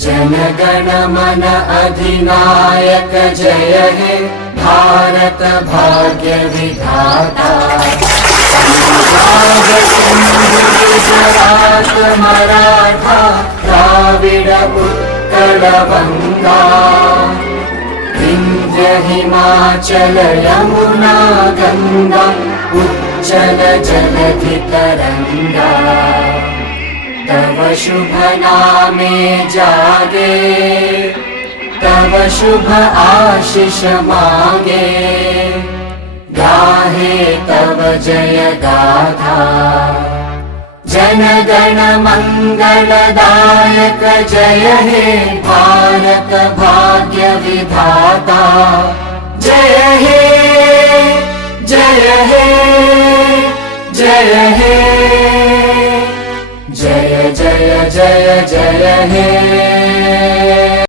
जनगण मन अधिनायक जय हे भारत भाग्य विधाता। गुजरात मराठा द्राविड उत्कल बंगा, विंध्य हिमाचल यमुना गंगा उच्चल जलधि तरंगा। तव शुभ नामे जागे, तव शुभ आशीष मागे, गाहे तव जय गाथा। जनगण मंगलदायक जय हे भारत भाग्य विधाता। जय हे जय हे जय हे, जय जय जय जय हे।